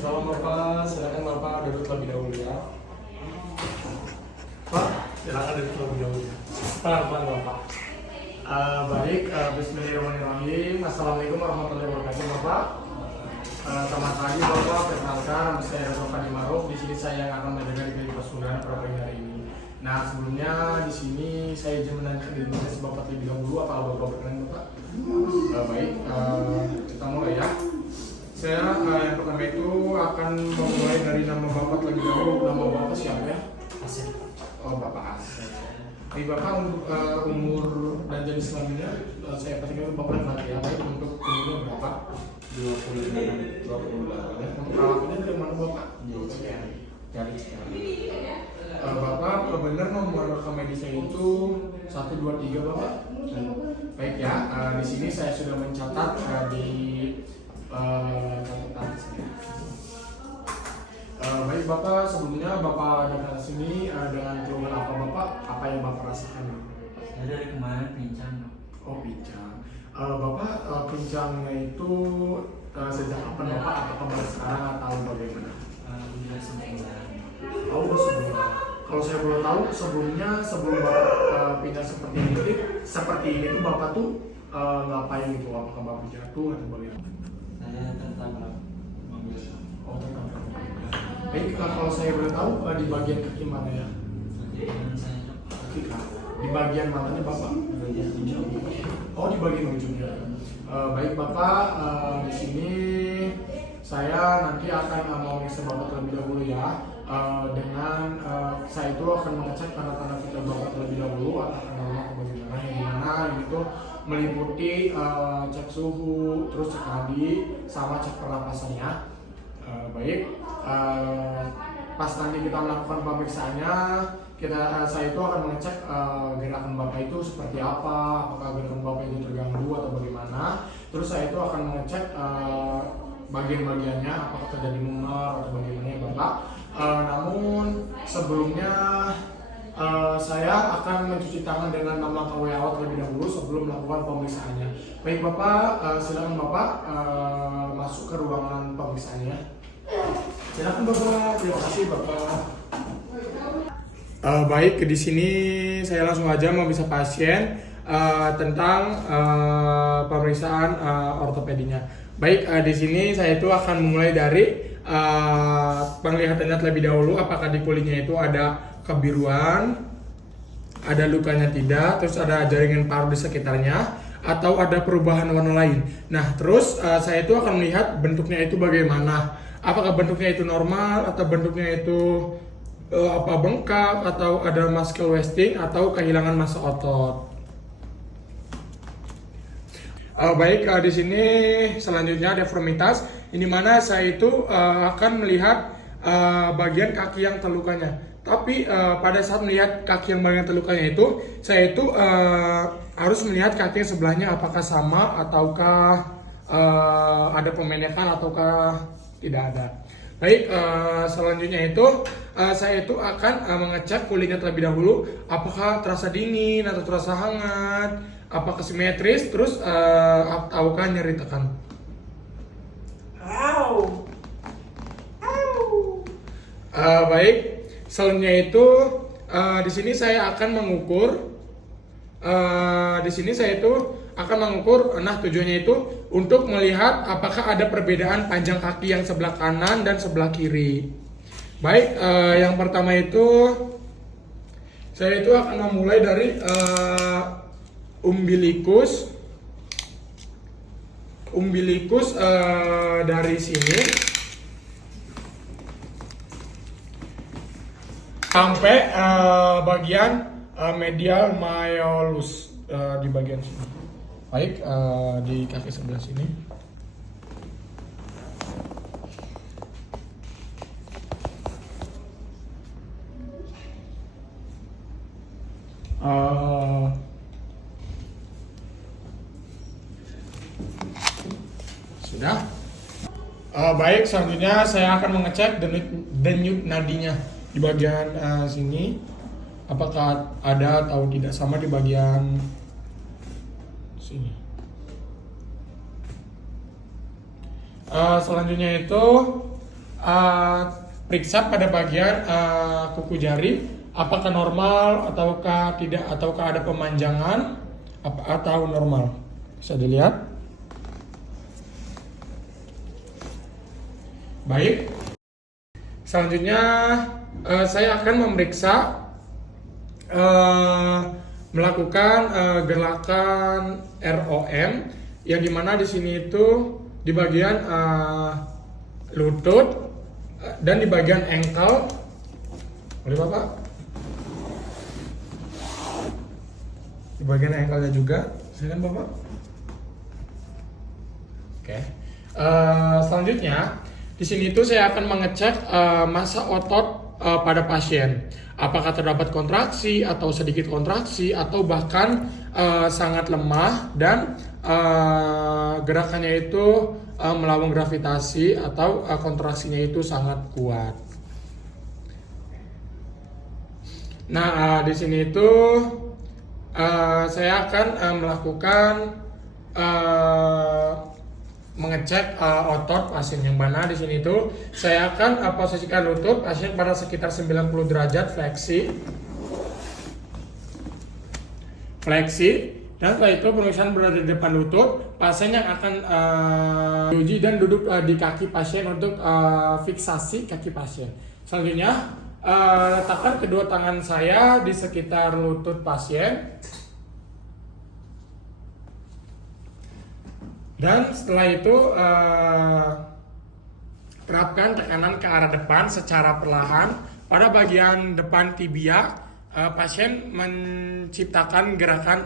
Salam Bapak, silakan Bapak duduk terlebih dahulu ya. Pak, silakan duduk terlebih dahulu. Pelan-pelan Bapak. Baik, Bismillahirrahmanirrahim. Assalamualaikum warahmatullahi wabarakatuh Bapak. Selamat pagi Bapak, perkenalkan nama saya Reza Fadi Maruf. Di sini saya yang akan menjaga di Pasundan pada pagi hari ini. Nah, sebelumnya di sini saya izin menanyakan diri Bapak terlebih dahulu. Apa Bapak berkenan Bapak? Baik, kita mulai ya. Saya yang pertama itu akan memulai dari nama Bapak terlebih dahulu. Nama Bapak siapa ya? Asep. Oh, Bapak Asep. Baik Bapak, untuk umur dan jenis kelaminnya saya pastikan Bapak nanti ya. Baik, untuk umurnya berapa? 28. Ya. Untuk perawatnya dari mana Bapak? Dari sekali. Bapak benar nomor rekam medisnya itu 123 Bapak. Baik ya, di sini saya sudah mencatat di catatan saya. Baik Bapak, sebelumnya Bapak datang ke sini dengan keluhan apa Bapak? Apa yang Bapak rasakan? Saya dari kemarin pincang. Oh, pincang. Bapak pincangnya itu sejak kapan Bapak? Apakah baru sekarang atau bagaimana? Udah sebulan. Oh, udah sebulan. Kalau saya boleh tahu sebelumnya sebelum Bapak pincang seperti ini tuh Bapak tuh ngapain gitu? Apakah Bapak jatuh atau bagaimana? Saya tertabrak mobil. Oh, tertabrak. Baik, kalau saya boleh tahu di bagian kaki mana ya? Bagian saya Kaki kah? Di bagian mananya Bapak? bagian ujung. Oh, di bagian ujungnya. Baik Bapak, di sini saya nanti akan memeriksa Bapak terlebih dahulu ya. Dengan saya itu akan mengecek tanda-tanda vital Bapak terlebih dahulu apakah normal atau bagaimana. Yang dimana itu meliputi cek suhu, terus cek nadi, sama cek pernapasannya. Baik, pas nanti kita melakukan pemeriksaannya, saya itu akan mengecek gerakan Bapak itu seperti apa, apakah gerakan Bapak itu terganggu atau bagaimana. Terus saya itu akan mengecek bagian-bagiannya, apakah terjadi memar atau bagaimana ya Bapak. Namun sebelumnya saya akan mencuci tangan dengan 6 langkah WHO terlebih dahulu sebelum melakukan pemeriksaannya. Baik Bapak, silakan Bapak masuk ke ruangan pemeriksaannya. Silakan Bapak, terima kasih Bapak. Baik, di sini saya langsung aja memeriksa pasien tentang pemeriksaan ortopedinya. Baik, di sini saya itu akan memulai dari penglihatannya terlebih dahulu. Apakah di kulitnya itu ada kebiruan, ada lukanya tidak, terus ada jaringan paru di sekitarnya, atau ada perubahan warna lain. Nah, terus saya itu akan melihat bentuknya itu bagaimana. Apakah bentuknya itu normal atau bentuknya itu bengkak atau ada muscle wasting atau kehilangan massa otot. Baik, di sini selanjutnya deformitas. Ini mana saya itu akan melihat bagian kaki yang terlukanya. Tapi pada saat melihat kaki yang bagian terlukanya itu, saya itu harus melihat kaki yang sebelahnya apakah sama ataukah ada pemendekan ataukah tidak ada. Baik, selanjutnya itu saya itu akan mengecek kulitnya terlebih dahulu, apakah terasa dingin atau terasa hangat, apakah simetris, terus ataukah nyeri tekan. Baik, selanjutnya itu di sini saya akan mengukur. Nah tujuannya itu untuk melihat apakah ada perbedaan panjang kaki yang sebelah kanan dan sebelah kiri. Baik, yang pertama itu saya itu akan memulai dari umbilikus dari sini sampai bagian medial malleolus di bagian sini. Baik, di kaki sebelah sini. Sudah. Baik, selanjutnya saya akan mengecek denyut nadinya di bagian sini. Apakah ada atau tidak sama di bagian sini. Selanjutnya itu periksa pada bagian kuku jari, apakah normal ataukah tidak, ataukah ada pemanjangan atau normal. Bisa dilihat. Baik. Selanjutnya saya akan memeriksa melakukan gerakan ROM, yang dimana di sini itu di bagian lutut dan di bagian ankle. Boleh Bapak? Di bagian ankle-nya juga, silakan Bapak. Oke. Selanjutnya di sini itu saya akan mengecek massa otot pada pasien. Apakah terdapat kontraksi atau sedikit kontraksi atau bahkan sangat lemah dan gerakannya itu melawan gravitasi atau kontraksinya itu sangat kuat. Nah, di sini itu saya akan melakukan mengecek otot pasien, yang mana di sini itu saya akan posisikan lutut pasien pada sekitar 90 derajat fleksi, dan setelah itu pemeriksaan berada di depan lutut pasien yang akan diuji dan duduk di kaki pasien untuk fiksasi kaki pasien. Selanjutnya letakkan kedua tangan saya di sekitar lutut pasien. Dan setelah itu terapkan tekanan ke arah depan secara perlahan pada bagian depan tibia. Pasien menciptakan gerakan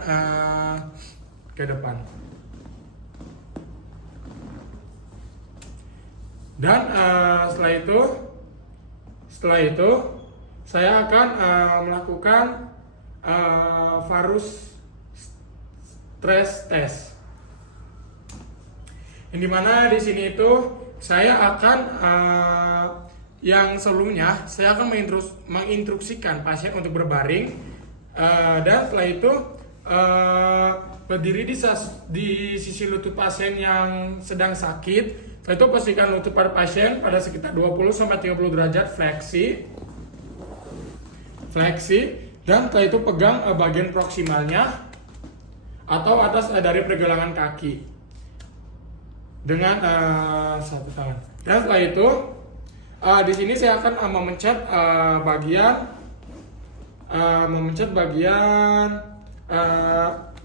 ke depan. Dan setelah itu saya akan melakukan varus stress test. Yang dimana di sini itu saya akan yang sebelumnya saya akan menginstruksikan pasien untuk berbaring, dan setelah itu berdiri di sisi lutut pasien yang sedang sakit. Setelah itu pastikan lutut pada pasien pada sekitar 20-30 derajat fleksi, dan setelah itu pegang bagian proksimalnya atau atas dari pergelangan kaki dengan satu tangan. Dan setelah itu di sini saya akan memencet bagian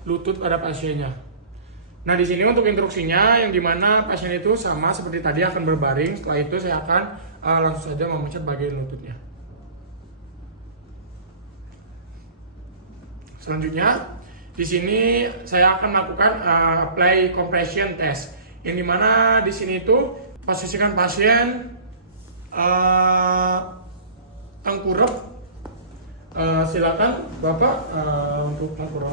lutut pada pasiennya. Nah, di sini untuk instruksinya, yang dimana pasien itu sama seperti tadi akan berbaring. Setelah itu saya akan langsung saja memencet bagian lututnya. Selanjutnya di sini saya akan melakukan apply compression test, yang dimana di sini itu posisikan pasien tengkurap. Silakan Bapak untuk tengkurap.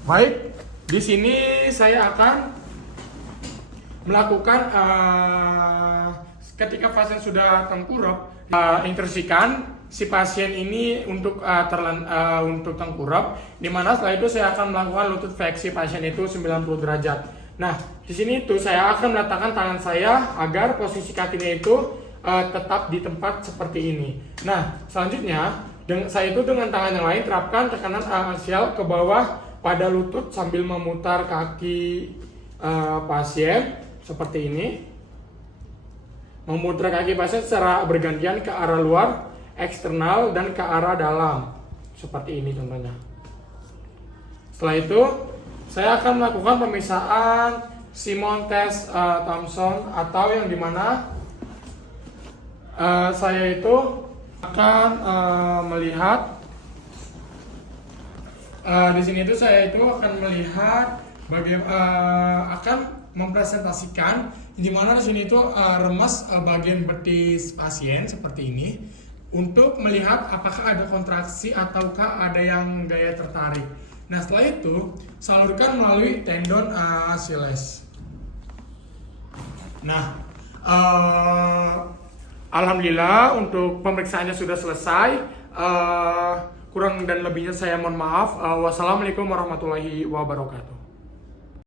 Baik, di sini saya akan melakukan ketika pasien sudah tengkurap, instruksikan si pasien ini untuk untuk tengkurap, di mana setelah itu saya akan melakukan lutut fleksi pasien itu 90 derajat. Nah, di sini itu saya akan meletakkan tangan saya agar posisi kakinya itu tetap di tempat seperti ini. Nah, selanjutnya saya itu dengan tangan yang lain terapkan tekanan aksial ke bawah pada lutut sambil memutar kaki pasien seperti ini. Memutar kaki pasien secara bergantian ke arah luar, eksternal, dan ke arah dalam seperti ini contohnya. Setelah itu saya akan melakukan pemisahan Simon test Thompson, atau yang dimana saya itu akan melihat di sini itu saya itu akan melihat akan mempresentasikan di mana di sini itu remas bagian betis pasien seperti ini untuk melihat apakah ada kontraksi ataukah ada yang gaya tertarik. Nah, setelah itu salurkan melalui tendon Achilles. Nah, alhamdulillah untuk pemeriksaannya sudah selesai. Kurang dan lebihnya saya mohon maaf. Wassalamualaikum warahmatullahi wabarakatuh.